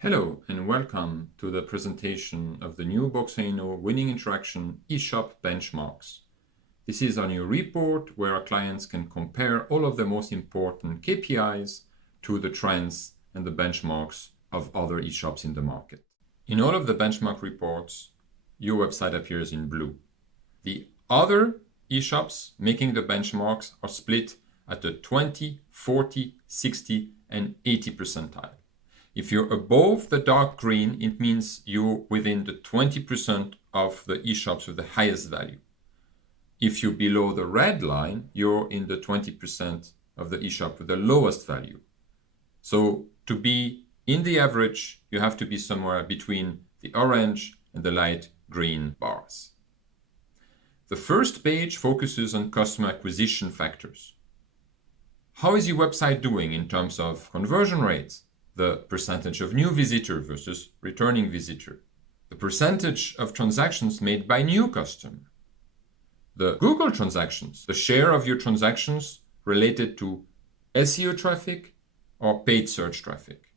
Hello and welcome to the presentation of the new Boxalino Winning Interaction eShop Benchmarks. This is our new report where our clients can compare all of the most important KPIs to the trends and the benchmarks of other eShops in the market. In all of the benchmark reports, your website appears in blue. The other eShops making the benchmarks are split at the 20, 40, 60, and 80 percentile. If you're above the dark green, it means you're within the 20% of the eShops with the highest value. If you're below the red line, you're in the 20% of the eShop with the lowest value. So to be in the average, you have to be somewhere between the orange and the light green bars. The first page focuses on customer acquisition factors. How is your website doing in terms of conversion rates? The percentage of new visitor versus returning visitor, the percentage of transactions made by new customer, the Google transactions, the share of your transactions related to SEO traffic or paid search traffic,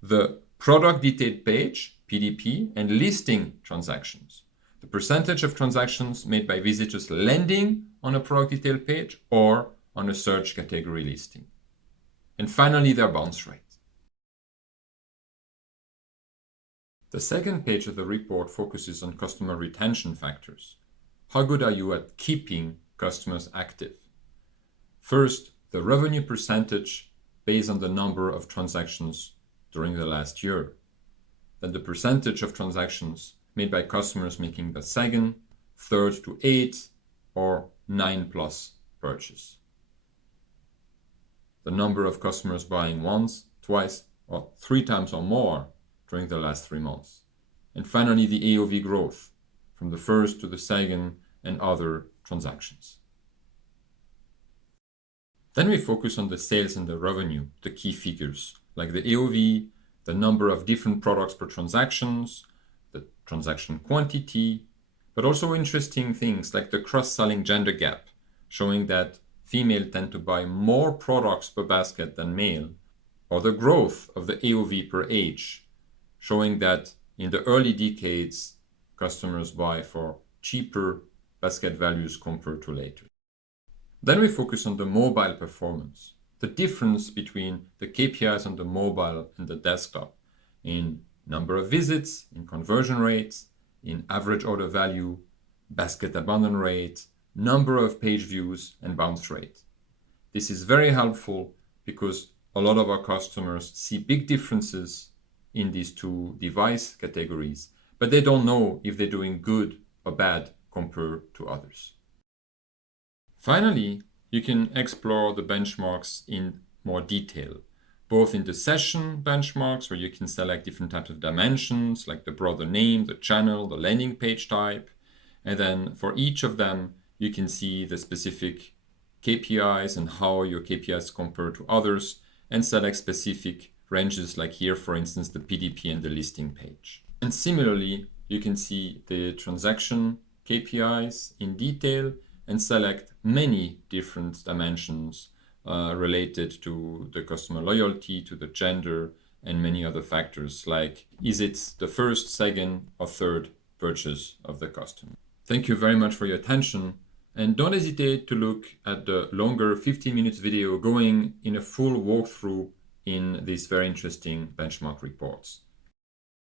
the product detail page, PDP, and listing transactions, the percentage of transactions made by visitors landing on a product detail page or on a search category listing, and finally their bounce rate. The second page of the report focuses on customer retention factors. How good are you at keeping customers active? First, the revenue percentage based on the number of transactions during the last year. Then the percentage of transactions made by customers making the second, third to eighth, or 9+ purchase. The number of customers buying once, twice, or 3 times or more during the last 3 months. And finally, the AOV growth from the first to the second and other transactions. Then we focus on the sales and the revenue, the key figures, like the AOV, the number of different products per transactions, the transaction quantity, but also interesting things like the cross-selling gender gap, showing that female tend to buy more products per basket than male, or the growth of the AOV per age, showing that in the early decades, customers buy for cheaper basket values compared to later. Then we focus on the mobile performance, the difference between the KPIs on the mobile and the desktop in number of visits, in conversion rates, in average order value, basket abandon rate, number of page views, and bounce rate. This is very helpful because a lot of our customers see big differences in these two device categories, but they don't know if they're doing good or bad compared to others. Finally, you can explore the benchmarks in more detail, both in the session benchmarks where you can select different types of dimensions like the broader name, the channel, the landing page type, and then for each of them you can see the specific KPIs and how your KPIs compare to others and select specific ranges like here, for instance, the PDP and the listing page. And similarly, you can see the transaction KPIs in detail and select many different dimensions related to the customer loyalty, to the gender, and many other factors like is it the first, second, or third purchase of the customer. Thank you very much for your attention, and don't hesitate to look at the longer 15 minutes video going in a full walkthrough in these very interesting benchmark reports.